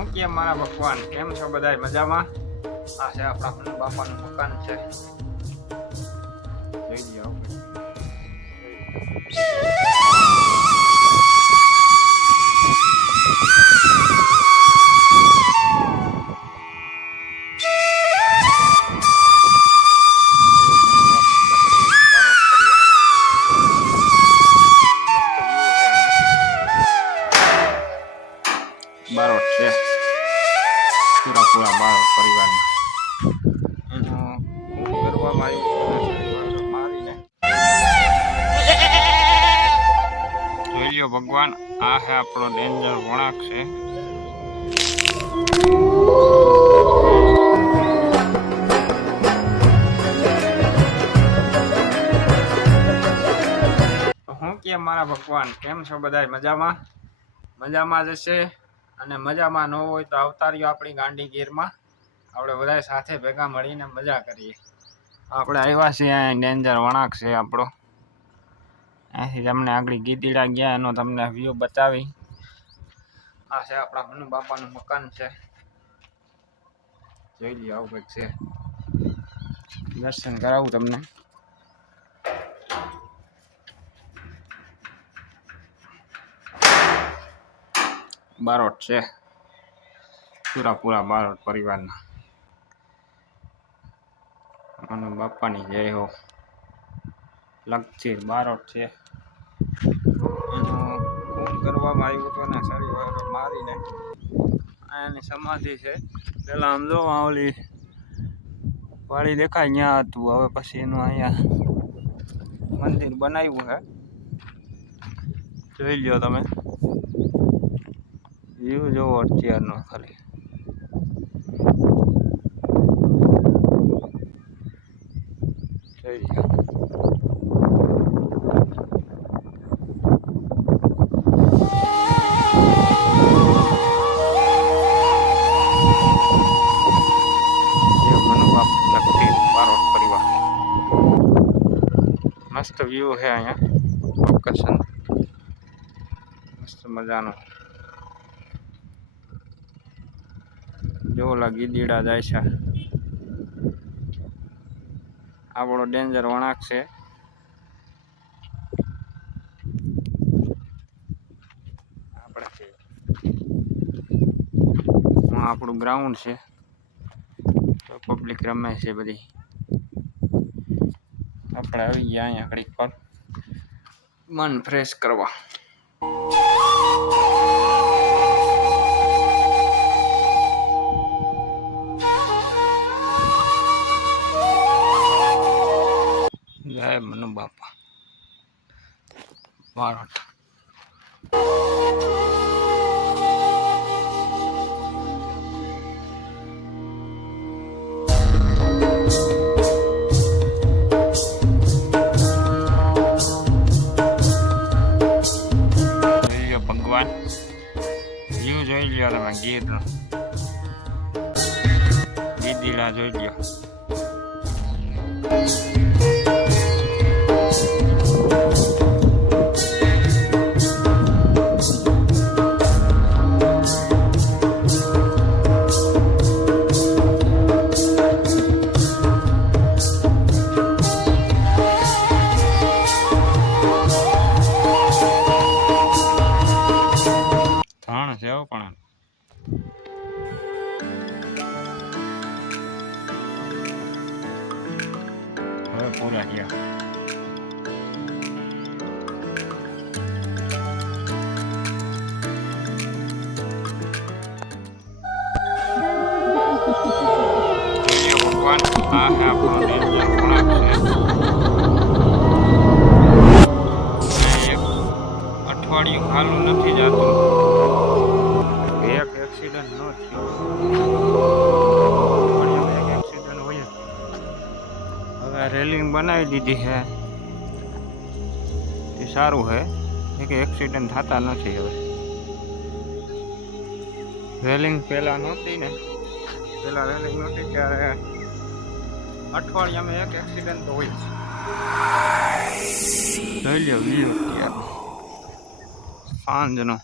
હું કે મારા ભગવાન કેમ છો બધા મજામાં? આ છે આપણા મનુ બાપાનું મકાન છે. જોઈ લ્યો. બારોટ છે પૂરા બારોટ પરિવારના એનું કરવામાં આવ્યું મારીને જોઈ લ્યો ભગવાન. આ છે આપણો ડેન્જર વળાંક છે. હું કે મારા ભગવાન કેમ છો બધા મજામાં? મજામાં જ હશે. અને મજામાં ન હોય તો આવતા રહ્યો આપણી ગાંડી ગીરમાં. આપણે બધા સાથે ભેગા મળીને મજા કરીએ. આપણે આવ્યા છીએ અહીંયા ડેન્જર વળાંક છે આપણો. અહીંથી તમને આગળ ગીદીડા ગયા એનો તમને વ્યૂ બતાવી. આ છે આપણા મનુ બાપાનું મકાન છે. જોઈ લ્યો આવું કંઈક છે. દર્શન કરાવું તમને. બારોટ છે પૂરા બારોટ પરિવારના. મનુ બાપાની જય હો. લગથી બારોટ છે. એનું ખૂબ કરવામાં આવ્યું હતું ને સારી મારીને એની સમાધિ છે. પેલા આમ જો ઓલી વાળી દેખાય ત્યાં હતું. હવે પછી એનું અહીંયા મંદિર બનાવ્યું છે. જોઈ લ્યો તમે વ્યૂ જોવો અત્યારનો ખાલી. જોઈ લ્યો. મસ્ત વ્યૂ છે અહીંયા. લોકેશન મસ્ત મજાનું. જો ઓલા ગીદીડા જાય છે. આપણો ડેન્જર વળાંક છે. આપણું ગ્રાઉન્ડ છે. પબ્લિક રમે છે બધી. આપણે આવી ગયા અહીંયા ઘડીક પર મન ફ્રેશ કરવા. જય મનુ બાપા બારોટ. ભગવાન વ્યૂ જોઈ લ્યો તમે. ગીરનો ગીદીડા જોઈ લ્યો. પણ હવે પૂરા ગયા. ભગવાન આ છે આપણો ડેન્જર વળાંક છે. અઠવાડિયું ખાલું નથી જતું. એક એક્સિડન્ટ ન થયો. એક્સિડન્ટ હોય. હવે રેલિંગ બનાવી દીધી છે એ સારું છે. કે એક્સિડન્ટ થતા નથી. હવે રેલિંગ પહેલા નહોતી ને. પહેલા રેલિંગ નહોતી ત્યારે અઠવાડિયામાં એક એક્સિડન્ટ તો હોય. જોઈ લ્યો વ્યૂ અત્યારે સાંજનો.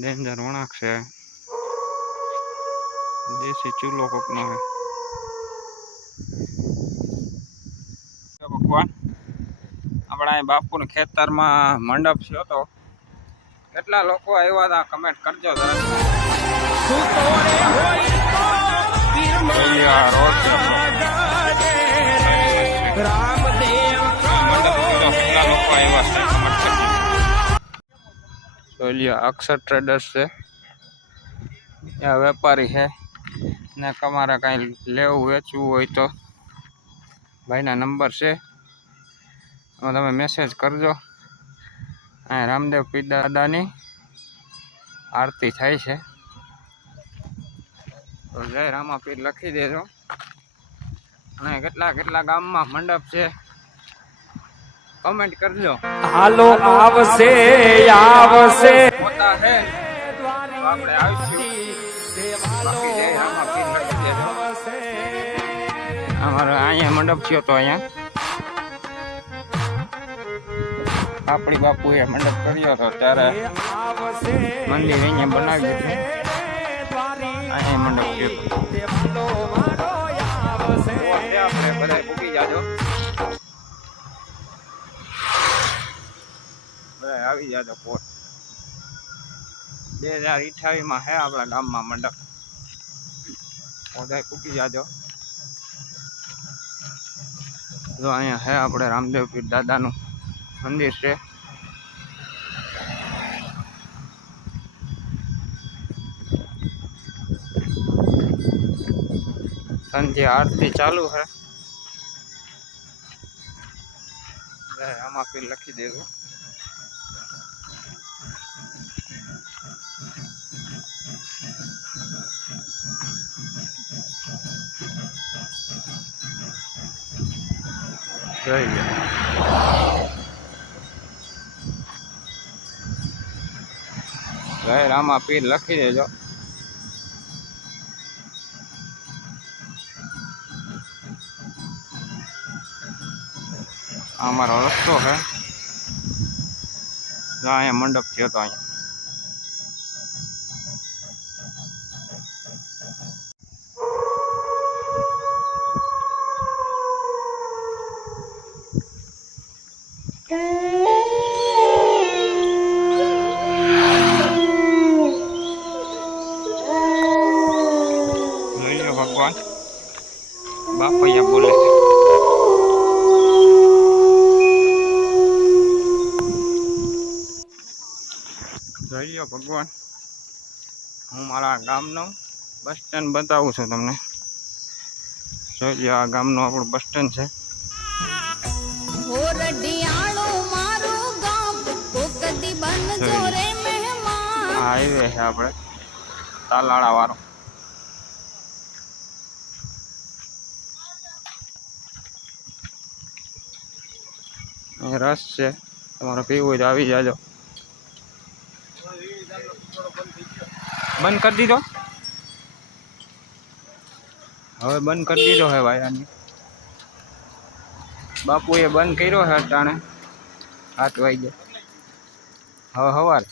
ડેન્જર વણાક છે, દેશી ચૂલો કોકનો છે. ભગવાન આપણા અહીં બાપુના ખેતરમાં મંડપ થયો તો, કેટલા લોકો આવ્યા હતા કમેન્ટ કરજો જરા. અક્ષર ટ્રેડર્સ છે, વેપારી છે ને તમારે કાંઈ લેવું વેચવું હોય તો ભાઈના નંબર છે, તમે મેસેજ કરજો. અહીં રામદેવ પીર દાદાની આરતી થાય છે, તો જય રામાપીર લખી દેજો. અને કેટલા કેટલા ગામમાં મંડપ છે કમેન્ટ કરજો. હાલો આવશે આવશે પોતા છે તો આપણે આવીશું. બાકી જય રામાપીર લખી દેજો. અમારે અહીંયા મંડપ થયો તો, અહીંયા આપણી બાપુએ મંડપ કર્યો હતો ત્યારે મંદિર અહીંયા બનાવ્યું છે. અહીંયા મંડપ થયો હતો. આપણે બધા ઉભી જાજો, બધા આવી જાજો. પોત 2028 હે આપણા ગામમાં મંડપ, બધા ઉભી જાજો. જો અહીંયા હે આપણે રામદેવ પીર દાદાનું મંદિર છે. સંધ્યા આરતી ચાલુ છે. રામાપીર લખી દેજો. જય રામાપીર લખી દેજો. અમારો રસ્તો છે, અહીંયા મંડપ થયો તો. અહીંયા જોઈ લો ભગવાન બાપૈયા બોલે છે. જોઈ લો ભગવાન, હું મારા ગામનો બસ સ્ટેન્ડ બતાવું છું તમને. જોઈ લો આ ગામનું આપણું બસ સ્ટેન્ડ છે. હાઈવે છે આપણે તાલાળા વાળો. રસ છે, તમારે પીવું હોય તો આવી જાજો. બંધ કરી દીધો, હવે બંધ કરી દીધો હે ભાઈ. આની બાપુએ બંધ કર્યો છે અટાણે 8 વાગે. હવે સવાર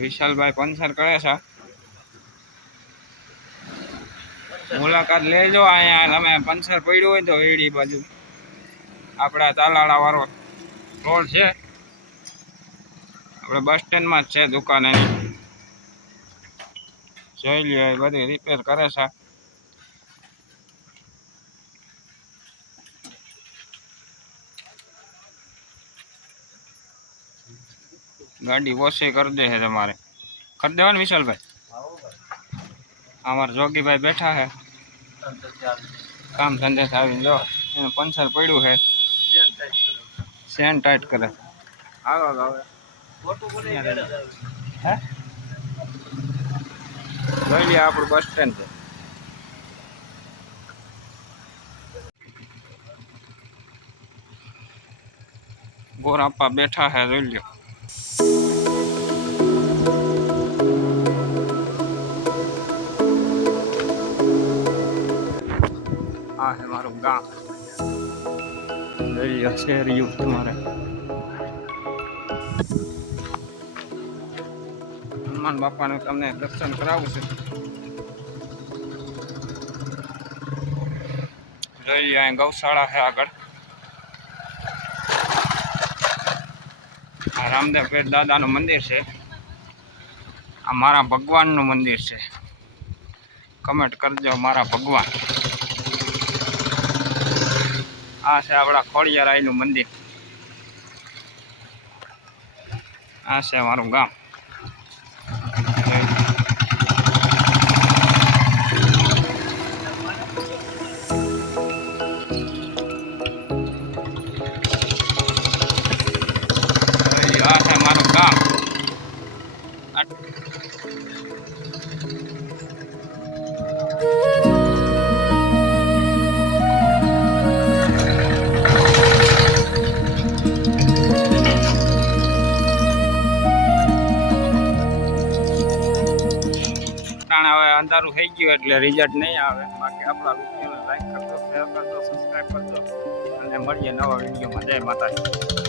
વિશાલભાઈ પંચર કરે છે. મુલાકાત લેજો અહીંયા. તમે પંચર પડ્યું હોય તો એડી બાજુ આપણા તાલાળા વાળો રોડ છે, આપણે બસ સ્ટેન્ડમાં જ છે દુકાન એની. જોઈ લ્યો, એ બધી રિપેર કરે છે. ગાડી ઓછી કરી દે છે તમારે, કરી દેવાનું વિશાલભાઈ. અમારા જોગીભાઈ બેઠા છે કામ ધંધે આવીને. જો એનું પંચર પડ્યું છે, સેન ટાઈટ કરે. હાલો હવે હે જોઈ લે આપણું બસ સ્ટેન્ડ છે. ગોરાપા બેઠા છે, જોઈ લ્યો. ગામ છે રહ્યું તમારે હનુમાન બાપાનું તમને દર્શન કરાવું છે. જોઈ અહીં ગૌશાળા છે આગળ. આ રામદેવ પેટ દાદાનું મંદિર છે. આ મારા ભગવાનનું મંદિર છે. કમેન્ટ કરજો મારા ભગવાન. આ છે આપણા ખોડિયારાયનું મંદિર. આ છે મારું ગામ. આ છે મારું ગામ. હવે અંધારું થઈ ગયું એટલે રિઝલ્ટ નહીં આવે. બાકી આપણા વિડીયોને લાઈક કરજો, શેર કરજો, સબસ્ક્રાઈબ કરજો અને મળીએ નવા વિડીયોમાં. જય માતાજી.